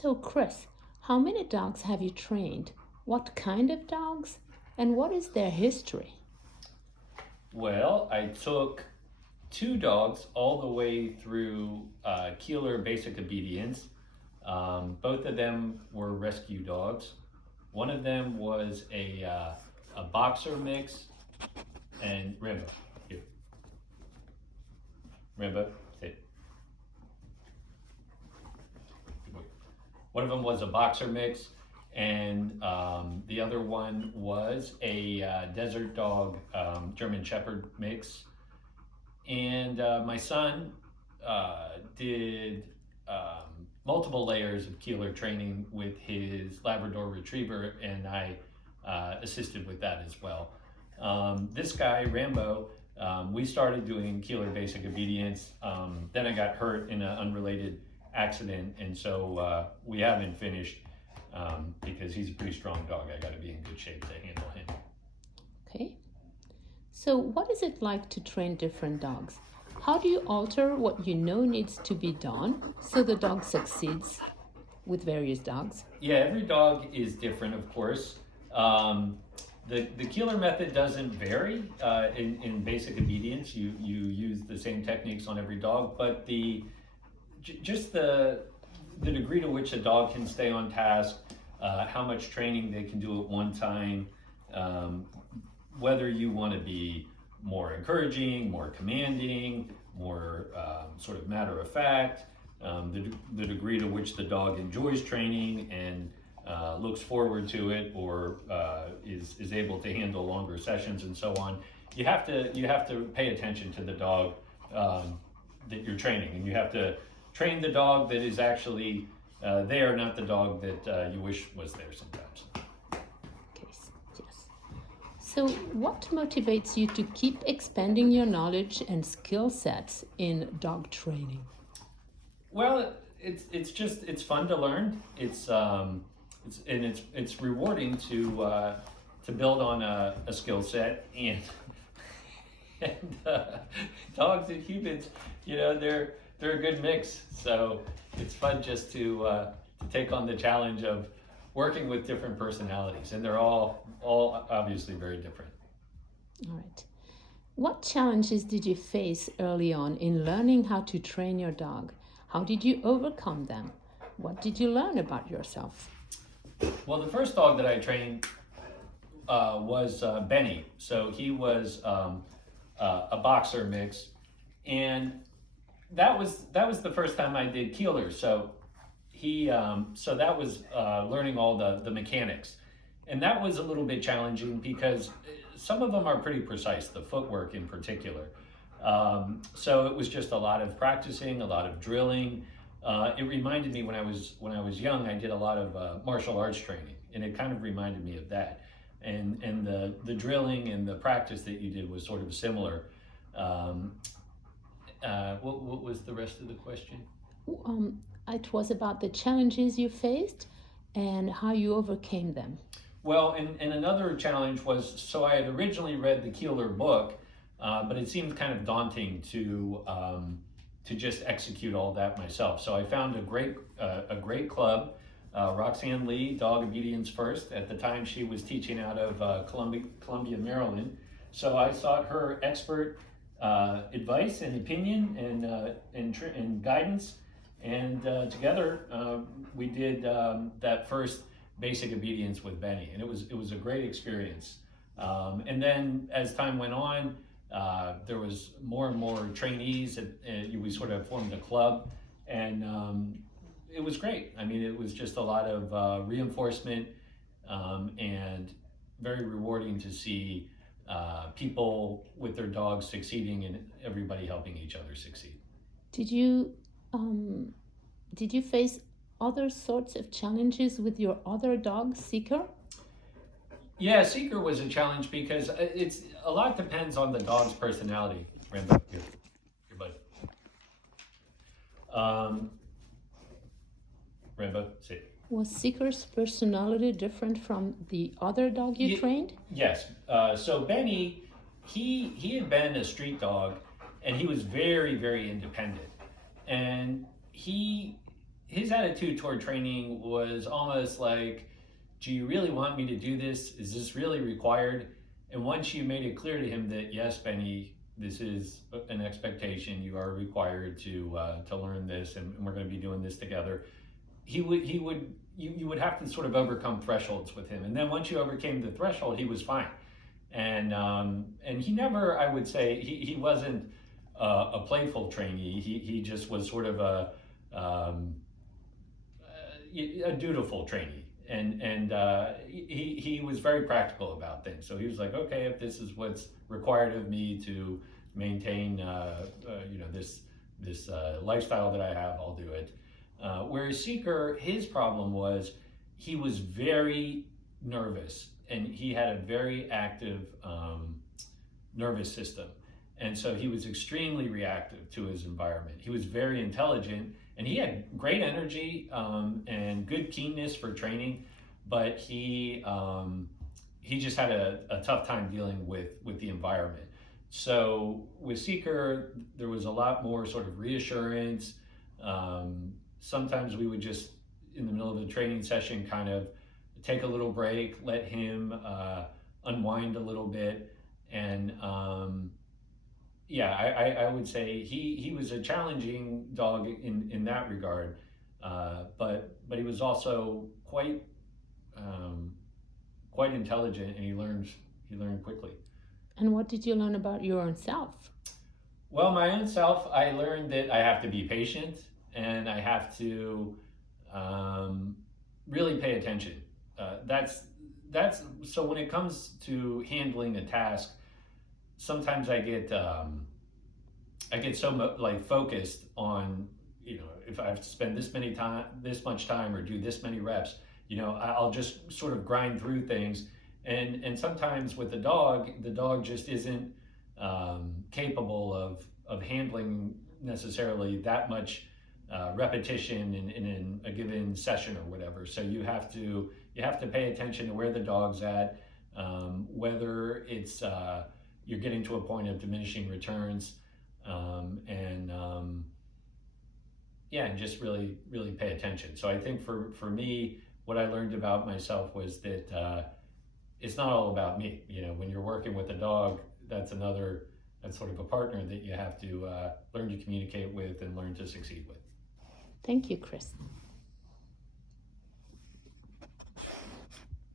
So, Chris, how many dogs have you trained? What kind of dogs? And what is their history? Well, I took two dogs all the way through Keeler Basic Obedience. Both of them were rescue dogs. One of them was a boxer mix, and Rambo, here, Rambo, sit. Good boy. One of them was a boxer mix, and the other one was a desert dog German Shepherd mix. And my son did multiple layers of Keeler training with his Labrador Retriever, and I assisted with that as well. This guy, Rambo, we started doing Keeler Basic Obedience. Then I got hurt in an unrelated accident, and so we haven't finished because he's a pretty strong dog. I got to be in good shape to handle him. Okay. So, what is it like to train different dogs? How do you alter what you know needs to be done so the dog succeeds with various dogs? Yeah, every dog is different, of course. The Keeler method doesn't vary in basic obedience. You use the same techniques on every dog, but just the degree to which a dog can stay on task, how much training they can do at one time, whether you want to be more encouraging, more commanding, more sort of matter of fact, the degree to which the dog enjoys training and looks forward to it, or is able to handle longer sessions and so on. You have to pay attention to the dog that you're training, and you have to train the dog that is actually there, not the dog that you wish was there sometimes. Okay, yes. So, what motivates you to keep expanding your knowledge and skill sets in dog training? Well, it's fun to learn. It's rewarding to build on a skill set, and dogs and humans, they're a good mix. So it's fun just to take on the challenge of working with different personalities, and they're all obviously very different. All right. What challenges did you face early on in learning how to train your dog? How did you overcome them? What did you learn about yourself? Well, the first dog that I trained was Benny. So he was a boxer mix, and that was the first time I did Keeler. So so that was learning all the mechanics, and that was a little bit challenging because some of them are pretty precise, the footwork in particular. So it was just a lot of practicing, a lot of drilling. It reminded me when I was young, I did a lot of martial arts training, and it kind of reminded me of that. And the drilling and the practice that you did was sort of similar. What was the rest of the question? It was about the challenges you faced and how you overcame them. Well, and another challenge was, so I had originally read the Keeler book, but it seemed kind of daunting to just execute all that myself. So I found a great club, Roxanne Lee, Dog Obedience First. At the time, she was teaching out of Columbia, Maryland. So I sought her expert advice and opinion and guidance, and together we did that first basic obedience with Benny, and it was a great experience. And then as time went on, there was more and more trainees, and we sort of formed a club, and it was great. I mean, it was just a lot of reinforcement, and very rewarding to see people with their dogs succeeding and everybody helping each other succeed. Did you face other sorts of challenges with your other dog, Seeker? Yeah, Seeker was a challenge because it's a lot depends on the dog's personality. Rambo, here, bud. Rambo, sit. Was Seeker's personality different from the other dog you trained? Yes. So Benny, he had been a street dog, and he was very, very independent. And his his attitude toward training was almost like, do you really want me to do this? Is this really required? And once you made it clear to him that, yes, Benny, this is an expectation, you are required to learn this, and we're going to be doing this together, you would have to sort of overcome thresholds with him. And then once you overcame the threshold, he was fine. And he never, I would say, he wasn't a playful trainee. He just was sort of a dutiful trainee, and he was very practical about things. So he was like, okay, if this is what's required of me to maintain, this lifestyle that I have, I'll do it. Whereas Seeker, his problem was he was very nervous, and he had a very active nervous system. And so he was extremely reactive to his environment. He was very intelligent, and he had great energy and good keenness for training, but he just had a tough time dealing with the environment. So with Seeker, there was a lot more sort of reassurance. Sometimes we would just, in the middle of the training session, kind of take a little break, let him unwind a little bit, and I would say he was a challenging dog in that regard, but he was also quite intelligent, and he learned quickly. And what did you learn about your own self? Well, my own self, I learned that I have to be patient, and I have to really pay attention. That's so when it comes to handling a task, sometimes I get so focused on, if I have to spend this much time or do this many reps, I'll just sort of grind through things, and sometimes with the dog just isn't capable of handling necessarily that much repetition in a given session or whatever. So you have to pay attention to where the dog's at, whether it's you're getting to a point of diminishing returns, and just really pay attention. So I think for me, what I learned about myself was that it's not all about me. When you're working with a dog, that's sort of a partner that you have to learn to communicate with and learn to succeed with. Thank you, Chris.